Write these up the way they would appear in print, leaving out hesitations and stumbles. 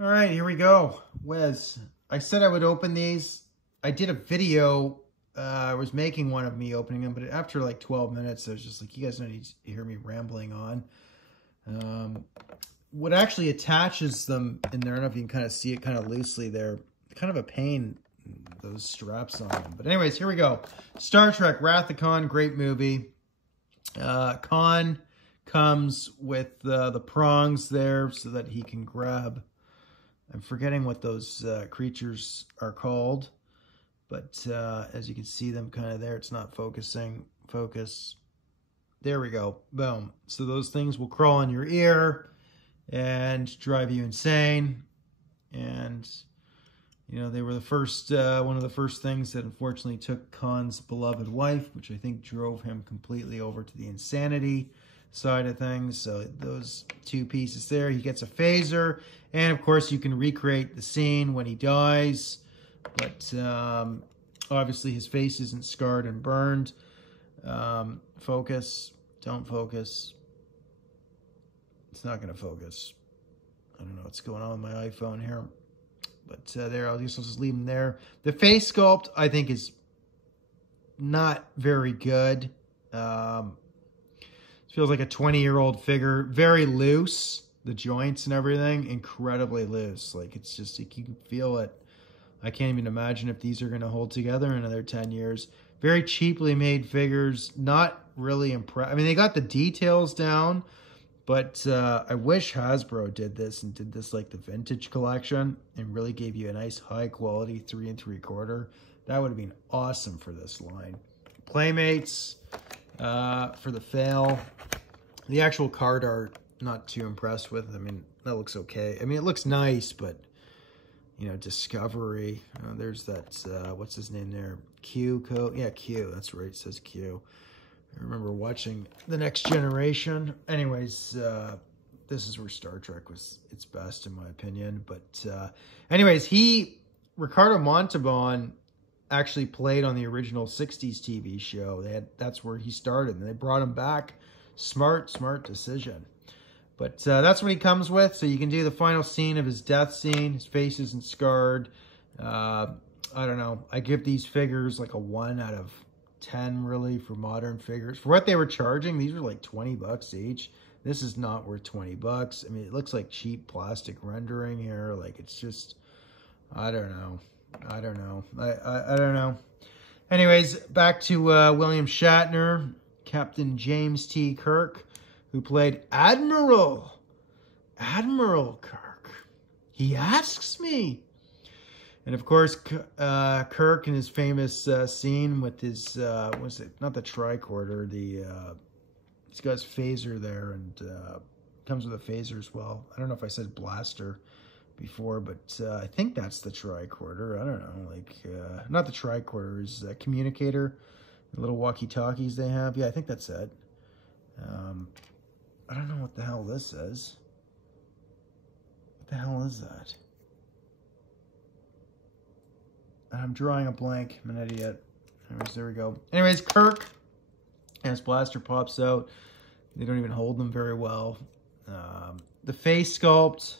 All right, here we go. Wes, I said I would open these. I did a video. I was making one of me opening them, but after like 12 minutes, I was just like, you guys don't need to hear me rambling on. What actually attaches them in there, I don't know if you can kind of see it kind of loosely there. Kind of a pain, those straps on them. But anyways, here we go. Star Trek, Wrath of Khan, great movie. Kahn comes with the prongs there so that he can grab... I'm forgetting what those creatures are called, but as you can see them kind of there, it's not focusing. Focus. There we go. Boom. So those things will crawl in your ear and drive you insane. And, you know, they were the first, one of the first things that unfortunately took Khan's beloved wife, which I think drove him completely over to the insanity side of things. So those two pieces there, he gets a phaser, and of course you can recreate the scene when he dies, but obviously his face isn't scarred and burned. Focus. Don't focus. It's not going to focus. I don't know what's going on with my iPhone here, but there, I'll just leave him there. The face sculpt I think is not very good. Feels like a 20-year-old figure. Very loose. The joints and everything, incredibly loose. Like, it's just, you can feel it. I can't even imagine if these are going to hold together in another 10 years. Very cheaply made figures. Not really impressed. I mean, they got the details down, but I wish Hasbro did this and did this like the vintage collection and really gave you a nice high-quality 3 3/4. That would have been awesome for this line. Playmates for the fail. The actual card art, not too impressed with. I mean, that looks okay. I mean, it looks nice, but, you know, Discovery. There's that, what's his name there? Q code? Yeah, Q. That's right. It says Q. I remember watching The Next Generation. Anyways, this is where Star Trek was its best, in my opinion. But anyways, Ricardo Montalban actually played on the original 60s TV show. That's where he started, and they brought him back. Smart decision. But that's what he comes with. So you can do the final scene of his death scene. His face isn't scarred. I don't know. I give these figures like a 1 out of 10, really, for modern figures. For what they were charging, these were like 20 bucks each. This is not worth 20 bucks. I mean, it looks like cheap plastic rendering here. Like, it's just, I don't know. I don't know. Anyways, back to William Shatner. Captain James T. Kirk, who played Admiral Kirk. He asks me. And of course, Kirk in his famous scene with his, was it not the tricorder? He's got his phaser there, and comes with a phaser as well. I don't know if I said blaster before, but I think that's the tricorder. I don't know, like, not the tricorder, is a communicator. The little walkie-talkies they have. Yeah, I think that's it. I don't know what the hell this is. What the hell is that? I'm drawing a blank. I'm an idiot. Anyways, there we go. Anyways, Kirk, and his blaster pops out. They don't even hold them very well. The face sculpt,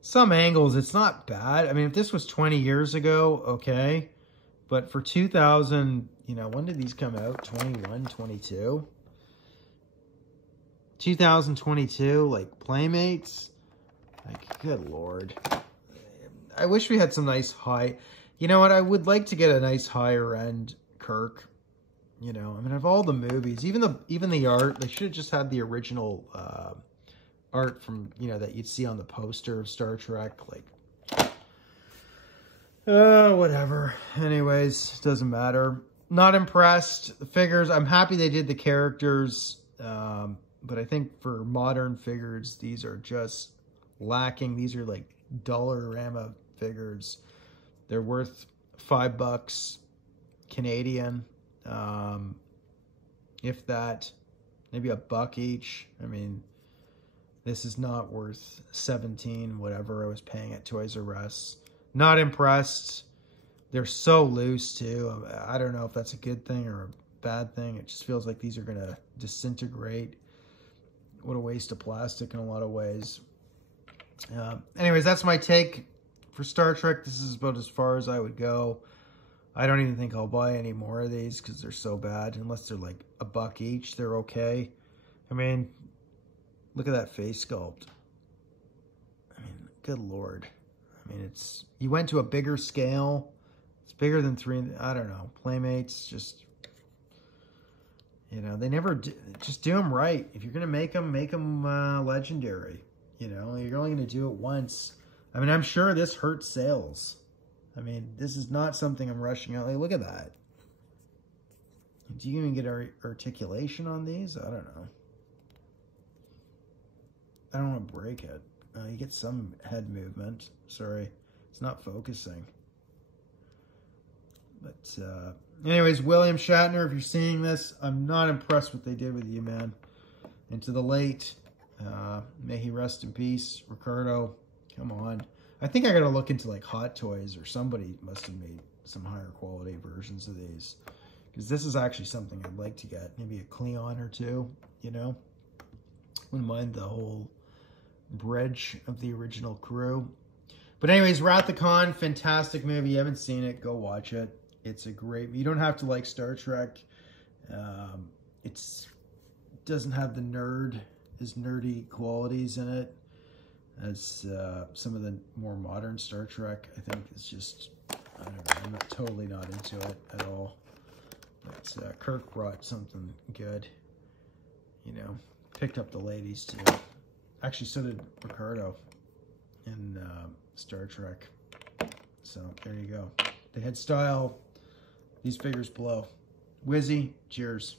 some angles, it's not bad. I mean, if this was 20 years ago, okay. But for 2000, you know, when did these come out? 21, 22? 2022, like Playmates? Like, good Lord. I wish we had some nice high... You know what? I would like to get a nice higher end Kirk. You know, I mean, of all the movies, even the art, they should have just had the original art from, you know, that you'd see on the poster of Star Trek. Like, whatever. Anyways, doesn't matter. Not impressed. The figures, I'm happy they did the characters. But I think for modern figures, these are just lacking. These are like Dollarama figures. They're worth $5 Canadian. If that, maybe $1 each. I mean, this is not worth 17, whatever I was paying at Toys R Us. Not impressed. They're so loose too. I don't know if that's a good thing or a bad thing. It just feels like these are going to disintegrate. What a waste of plastic in a lot of ways. Anyways, that's my take for Star Trek. This is about as far as I would go. I don't even think I'll buy any more of these because they're so bad. Unless they're like $1 each, they're okay. I mean, look at that face sculpt. I mean, good Lord. I mean, you went to a bigger scale. It's bigger than 3, I don't know. Playmates, just, you know, they never just do them right. If you're going to make them legendary. You know, you're only going to do it once. I mean, I'm sure this hurts sales. I mean, this is not something I'm rushing out. Like, look at that. Do you even get articulation on these? I don't know. I don't want to break it. You get some head movement. Sorry, it's not focusing. But anyways, William Shatner, if you're seeing this, I'm not impressed what they did with you, man. Into the late. May he rest in peace. Ricardo, come on. I think I gotta look into like Hot Toys, or somebody must have made some higher quality versions of these, because this is actually something I'd like to get. Maybe a Cleon or two, you know. Wouldn't mind the whole bridge of the original crew. But anyways, Wrath of Kahn, fantastic movie. You haven't seen it, go watch it. It's a great, you don't have to like Star Trek. It doesn't have the nerdy qualities in it as some of the more modern Star Trek. I think it's just, I don't know, I'm totally not into it at all. But Kirk brought something good, you know, picked up the ladies too. Actually, so did Ricardo in Star Trek. So there you go. They had style. These figures blow. Wizzy, cheers.